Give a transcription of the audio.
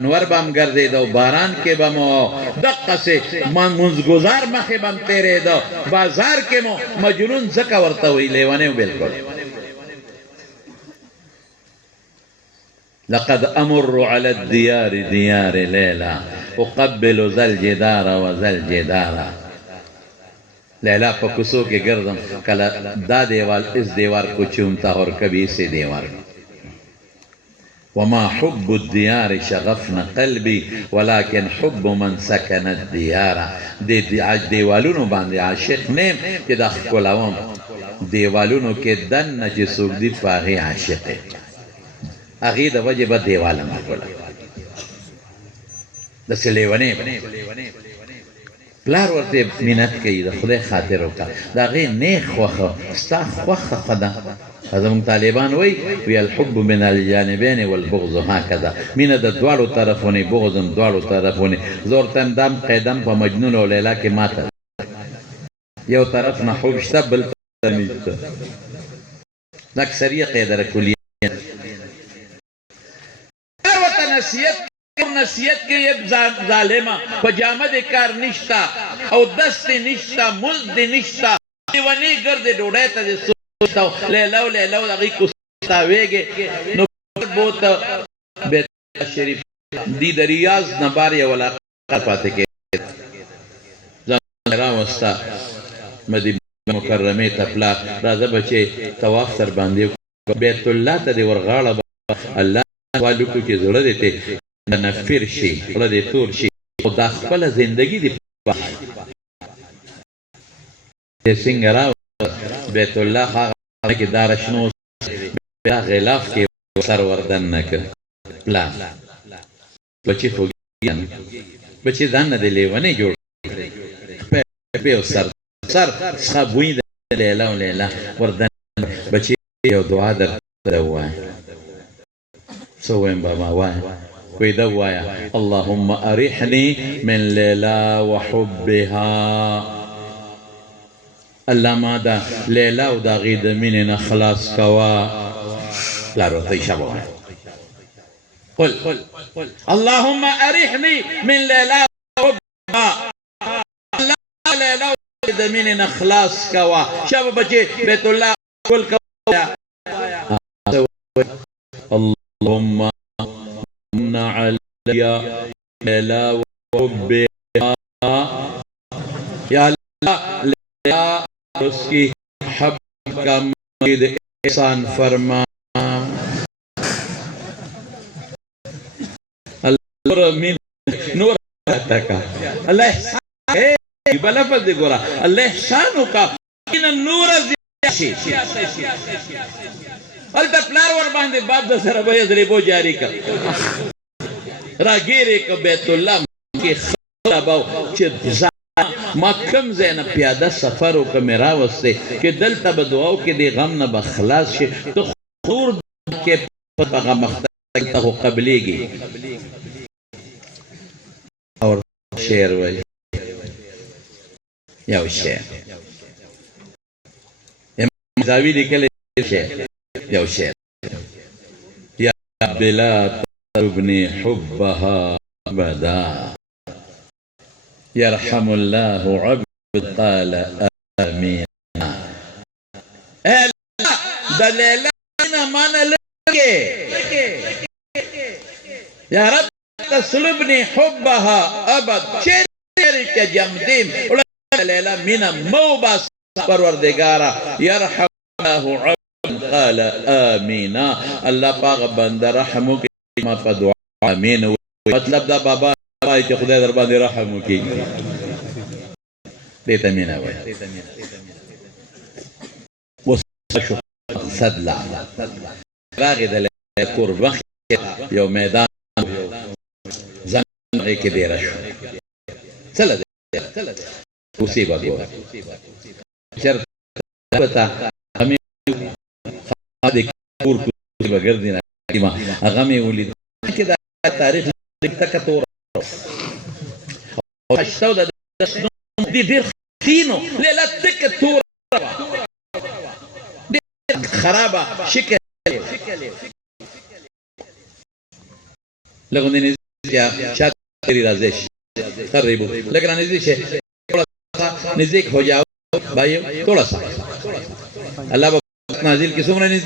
نور بم گردید و باران که بم و دقه سی منزگزار مخی بم تیرید و بازار که مجنون زکا ورطوی لیوانه و بلکل لقد أمر على الديار ديار ليلى أقبل ذا الجدار وذا الجدار لیلا پا کسو کے گردم کلا دا دیوال اس دیوار کو چومتا اور کبھی اسے دیوار وما حب الديار شغفنا قلبي ولكن حب من سكن الديار دیوالونو باندې عاشق نیم چې د ښکلاوم دیوالونو کې دننه چې څوک دي په هغې عاشق دی هغې د وجې به دیواله مه کړه داسې لیونې پلار ورته منت کوي د خدای خاطر وکړه د هغې نیک خوښه ستا خوښه ښه ده زموږ طالبان وی الحب من الجانبین والبغض هکذا مینه د دواړو طرفونې بغض هم دواړو طرفونې زه ورته یم دا قیدم په مجنون او لیلا کې ماته یو طرف نه حب شته بل طرف نشته دا اکثریه قیده کلیه ورته نصیحت کې یک ظالمه په جامه د کار نشته او دست نشته مزد نشته لیونی ګرځې ډوډۍ ته دې لیلو لیلو دغی کستاویگی نو بوتا بیت شریف دی در ریاض نباری ولاقه پاتے کے زمان راوستا مدی مکرمی تپلا رازه بچه تواف تر باندیو بیت اللہ تا دی ورغاڑا با اللہ والو کو چی زڑا دیتے نفر شی زڑا دی تور شی او دا خپل زندگی دی پاہا سنگ راوستا بیت اللہ خواہ که دارشنو بیا غلاف که سر وردن نکر پلان بچی خوگیان بچی دن نده لیوانه جوڑ بیو سر سخا بوی ده لیلا و لیلا وردن بچی یو دعا در دوائی سوین بابا وائی وی دوائی اللهم ارحنی من لیلا و حبها اللہ ما دا لیلا و دا غید من نخلاص کوا لارو تیشا بوائی قل اللهم ارحنی من لیلا و حبها اللہ لیلا و غید من نخلاص کوا شب بچے بیت اللہ قل کوا اللهم من علی لیلا و حبها یا اللہ لیلا اس کی حب کا مزید احسان فرما نور کا اللہ احسان ہے بلفظ دے گورا اللہ احسانو کا نور زیاشی التا پلار ور باندے باب دا سر بیز ریبو جاری کا را گیرے کا بیت اللہ کی خلاباو چید زا ما کم زینا پیاده سفر و کمی راوسته که دلتا بدعاو که دی غم نبا خلاص شه تو خور که پتا غم اختار خو قبلیگی اور شیر وی یو شیر امام زاوی لکل شیر یو شیر یا بلا تربنی حبها ابدا يرحم الله عبد قال آمين دليلنا ما نلقي يا رب تسلبني حبها أبد شرك جمدين دليلا من موبس پروردگارا يرحم الله عبد قال آمين الله پاک بند رحمو کی ما پا دعا آمین مطلب دا بابا آئی کہ خدا در باندې رحم کی دیتا مینا وی وصفشو مقصد لعنا راغی دل قربخ یو میدان زنگی که دیرشو سلا دیر مصیبہ گورا شرط بتا ہمیں خواهد کور کسی بگردینا اغمی ولید که دا تاریخ لکتا کتورا اشتاو دا دسنو دی دیر خینو لیلا تک تورا دیر خرابا شکل لگو دینی क्या शायद तेरी रज़िश करीबू, लेकिन नज़दीक से थोड़ा सा नज़दीक हो जाओ भाई, थोड़ा सा अल्लाह नाज़िल किस्म ने